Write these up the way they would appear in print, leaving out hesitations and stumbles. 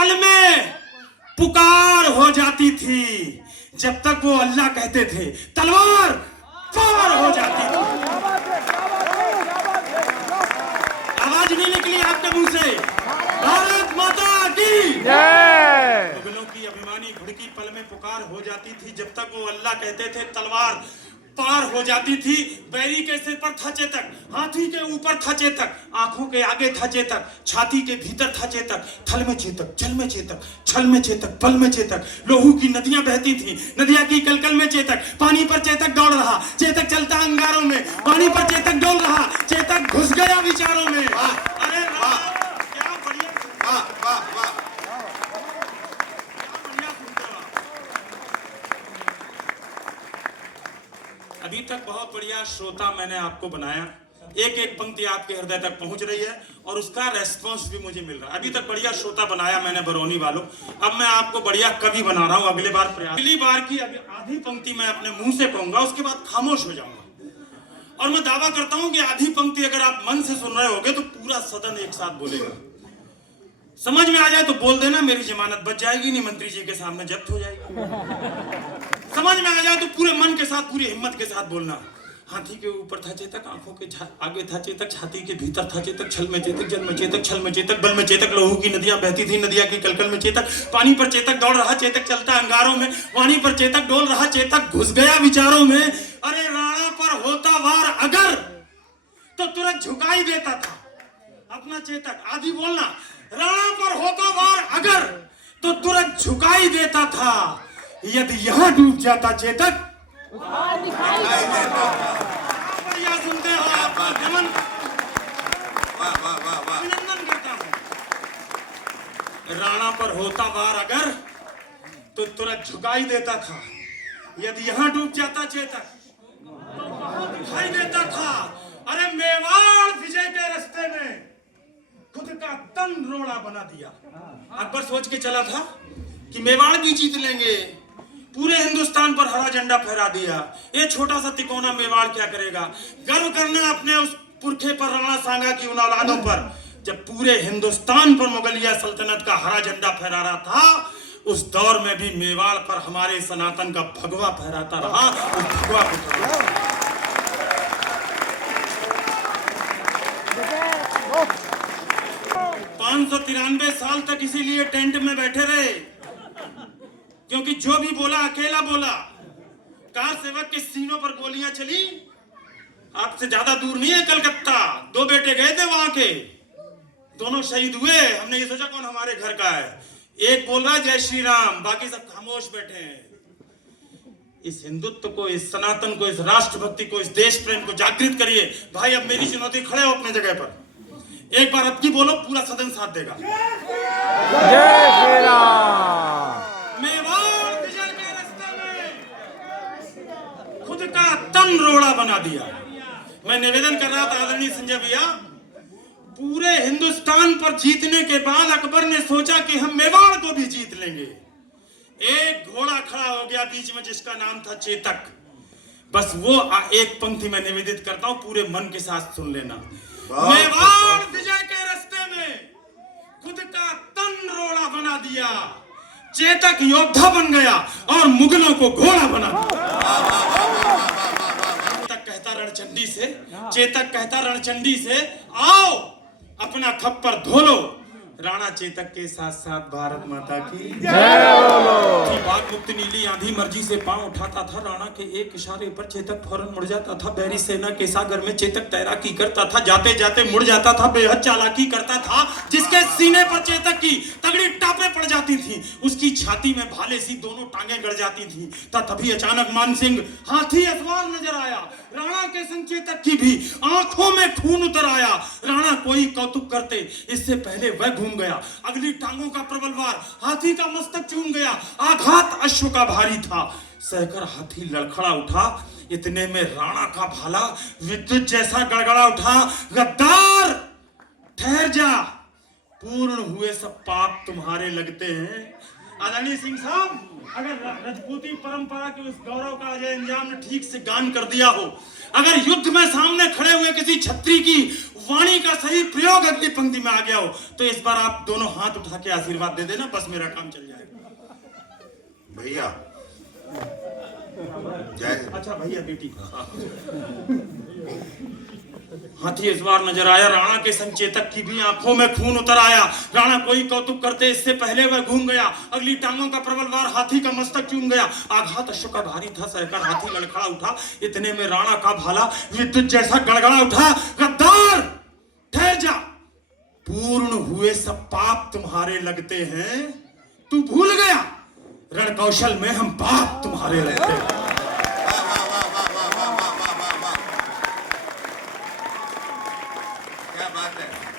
पल में पुकार हो जाती थी, जब तक वो अल्लाह कहते थे तलवार पार हो जाती थी। आवाज नहीं निकली आपके मुंह से, भारत माता की जय। मुगलों की अभिमानी घुड़की पल में पुकार हो जाती थी, जब तक वो अल्लाह कहते थे तलवार पार हो जाती थी। बैरी के सिर पर था चेतक, हाथी के ऊपर था चेतक, आंखों के आगे था चेतक, छाती के भीतर था चेतक, थल में चेतक, जल में चेतक, छल में चेतक, पल में चेतक। लोहू की नदियां बहती थी, नदियां की कलकल में चेतक, पानी पर चेतक दौड़ रहा, चेतक चलता अंगारों में, पानी पर चेतक डोल रहा, चेतक घुस गया विचारों में। अरे क्या बढ़िया, अभी तक बहुत बढ़िया श्रोता मैंने आपको बनाया, एक एक पंक्ति आपके हृदय तक पहुंच रही है और उसका रेस्पॉन्स भी मुझे मिल रहा है। अभी तक बढ़िया श्रोता बनाया मैंने बरौनी वालों, अब मैं आपको बढ़िया कवि बना रहा हूं। अगली बार प्रयास, अगली बार की अभी आधी पंक्ति मैं अपने मुंह से कहूंगा, उसके बाद खामोश हो जाऊंगा। और मैं दावा करता हूं कि आधी पंक्ति अगर आप मन से सुन रहे होगे तो पूरा सदन एक साथ बोलेगा। समझ में आ जाए तो बोल देना, मेरी जमानत बच जाएगी, नहीं मंत्री जी के सामने जब्त हो जाएगी। समझ में आ जाए तो पूरे मन के साथ, पूरी हिम्मत के साथ बोलना। हाथी के ऊपर था चेतक, आंखों के आगे था चेतक, छाती के भीतर था चेतक, छल में चेतक, जल में चेतक, छल में चेतक, बल में चेतक। लोहू की नदियां बहती थी, नदियां की कलकल में चेतक, पानी पर चेतक दौड़ रहा, चेतक चलता अंगारों में, वाणी पर चेतक डोल रहा, चेतक घुस गया विचारों में। अरे राणा पर होता वार अगर तो तुरंत झुका ही देता था अपना चेतक। आधी बोलना, राणा पर होता वार अगर तो तुरंत झुका ही देता था, यदि यहां डूब जाता चेतक बढ़िया सुनते हो आपका अभिनंदन करता हूं। राणा पर होता वार अगर तो तुरंत झुका ही देता था, यदि यहां डूब जाता चेतक दिखाई देता था। अरे मेवाड़ विजय के रास्ते में खुद का तन रोड़ा बना दिया। अकबर सोच के चला था कि मेवाड़ भी जीत लेंगे, पूरे हिंदुस्तान पर हरा झंडा फहरा दिया, ये छोटा सा तिकोना मेवाड़ क्या करेगा। गर्व करना अपने उस पुरखे पर, राणा सांगा की उन औलादों पर, जब पूरे हिंदुस्तान पर मुगलिया सल्तनत का हरा झंडा फहरा रहा था। उस दौर में भी मेवाड़ पर हमारे सनातन का भगवा फहराता रहा। उस भगवा को 593 साल तक इसीलिए टेंट में बैठे रहे, क्योंकि जो भी बोला अकेला बोला। कार सेवक के सीनों पर गोलियां चली, आपसे ज्यादा दूर नहीं है कलकत्ता। 2 बेटे गए थे वहां के, दोनों शहीद हुए। हमने ये सोचा कौन हमारे घर का है, एक बोल रहा जय श्री राम, बाकी सब खामोश बैठे हैं। इस हिंदुत्व को, इस सनातन को, इस राष्ट्रभक्ति को, इस देश प्रेम को जागृत करिए। भाई अब मेरी चुनौती, खड़े हो अपने जगह पर, एक बार अब की बोलो, पूरा सदन साथ देगा। जय श्री राम। मेवाड़ विजय के रास्ते में खुद का तन रोड़ा बना दिया। मैं निवेदन कर रहा था आदरणीय संजय भैया, पूरे हिंदुस्तान पर जीतने के बाद अकबर ने सोचा कि हम मेवाड़ को भी जीत लेंगे। एक घोड़ा खड़ा हो गया बीच में जिसका नाम था चेतक। बस वो एक पंक्ति में निवेदित करता हूं, पूरे मन के साथ सुन लेना। मेवाड़ विजय के रास्ते में खुद का तन रोड़ा बना दिया, चेतक योद्धा बन गया और मुगलों को घोड़ा बना दिया। चेतक कहता रणचंडी से, चेतक कहता रणचंडी से, आओ अपना खप्पर धो लो। राणा चेतक के साथ साथ भारत माता की जय बोलो। बाग मुक्त नीली आंधी मर्जी से पांव उठाता था, राणा के एक इशारे पर चेतक फौरन मुड़ जाता था। बैरी सेना के सागर में चेतक तैराकी करता था, जाते जाते मुड़ जाता था, बेहद चालाकी करता था। जिसके सीने पर चेतक की तगड़ी टापे पड़ जाती थी, उसकी छाती में भाले सी दोनों टांगें गड़ जाती थी। तभी अचानक मानसिंह हाथी असवार नजर आया। राणा के संग चेतक की भी आंखों में खून उतर आया। राणा कोई कौतुक करते इससे पहले वह घूम गया। अगली टांगों का प्रबल वार हाथी का मस्तक चूम गया। आघात अश्व का भारी था, सहकर हाथी लड़खड़ा उठा। इतने में राणा का भाला विद्युत जैसा गड़गड़ा उठा। गद्दार ठहर जा, पूर्ण हुए सब पाप तुम्हारे लगते हैं। आदरणीय सिंह साहब, अगर राजपूती परंपरा के उस गौरव का अजय अंजाम ने ठीक से गान कर दिया हो, अगर युद्ध में सामने खड़े हुए किसी छत्री की वाणी का सही प्रयोग अगली पंक्ति में आ गया हो, तो इस बार आप दोनों हाथ उठा के आशीर्वाद दे देना, बस मेरा काम चल जाएगा। भैया जय। अच्छा भैया बेटी, हाथी इस बार नजर आया, राणा के संचेतक की भी आंखों में खून उतर आया। राणा कोई कौतुक करते इससे पहले वह घूम गया, अगली टांगों का प्रबल वार हाथी का मस्तक चूम गया। आघात अश्व का भारी था, सहकर हाथी लड़खड़ा उठा। इतने में राणा का भाला विद्युत जैसा गड़गड़ा उठा। गद्दार ठहर जा, पूर्ण हुए सब पाप तुम्हारे लगते हैं, तू भूल गया रण कौशल में हम बाप तुम्हारे लगते हैं।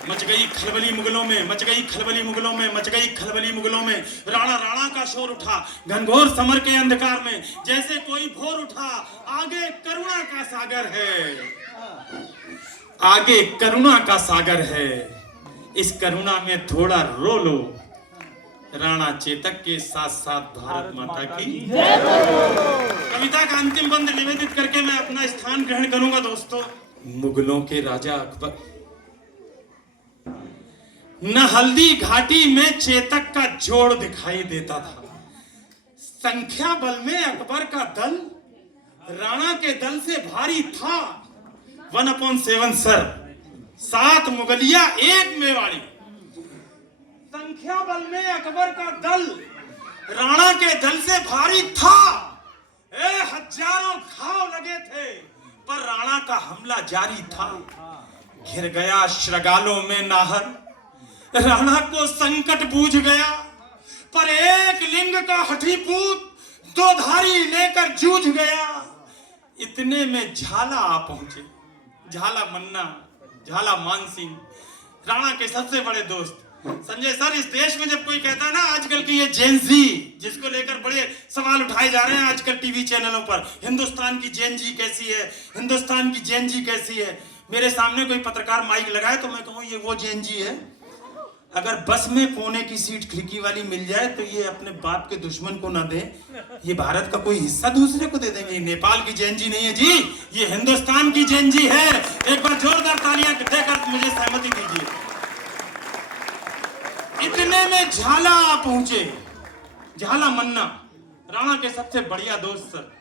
मच गई खलबली मुगलों में, मच गई खलबली मुगलों में, मच गई खलबली मुगलों में। राणा राणा का शोर उठा घनघोर समर के अंधकार में, जैसे कोई भोर उठा। आगे करुणा का सागर है, आगे करुणा का सागर है, इस करुणा में थोड़ा रो लो। राणा चेतक के साथ साथ भारत माता की जय बोलो। कविता का अंतिम बंद निवेदित करके मैं अपना स्थान ग्रहण करूंगा। दोस्तों, मुगलों के राजा अकबर, न हल्दी घाटी में चेतक का जोड़ दिखाई देता था। संख्या बल में अकबर का दल राणा के दल से भारी था। 1/7 सर, 7 मुगलिया 1 मेवाड़ी। संख्या बल में अकबर का दल राणा के दल से भारी था। हजारों घाव लगे थे, पर राणा का हमला जारी था। घिर गया श्रगालों में नाहर, राणा को संकट बूझ गया। पर एक लिंग का हठीपूत 2 धारी लेकर जूझ गया। इतने में झाला आ पहुंचे, झाला मन्ना, झाला मानसिंह, राणा के सबसे बड़े दोस्त। संजय सर, इस देश में जब कोई कहता है ना आजकल की ये जेन जी, जिसको लेकर बड़े सवाल उठाए जा रहे हैं आजकल टीवी चैनलों पर, हिंदुस्तान की जेन जी कैसी है, हिंदुस्तान की जेन जी कैसी है। मेरे सामने कोई पत्रकार माइक लगाए तो मैं कहूँ ये वो जेन जी है। अगर बस में कोने की सीट खिड़की वाली मिल जाए तो ये अपने बाप के दुश्मन को ना दे, ये भारत का कोई हिस्सा दूसरे को दे देंगे। नेपाल की जेन जी नहीं है जी, ये हिंदुस्तान की जेन जी है। एक बार जोरदार तालियां देकर मुझे सहमति दीजिए। इतने में झाला आ पहुंचे, झाला मन्ना, राणा के सबसे बढ़िया दोस्त सर।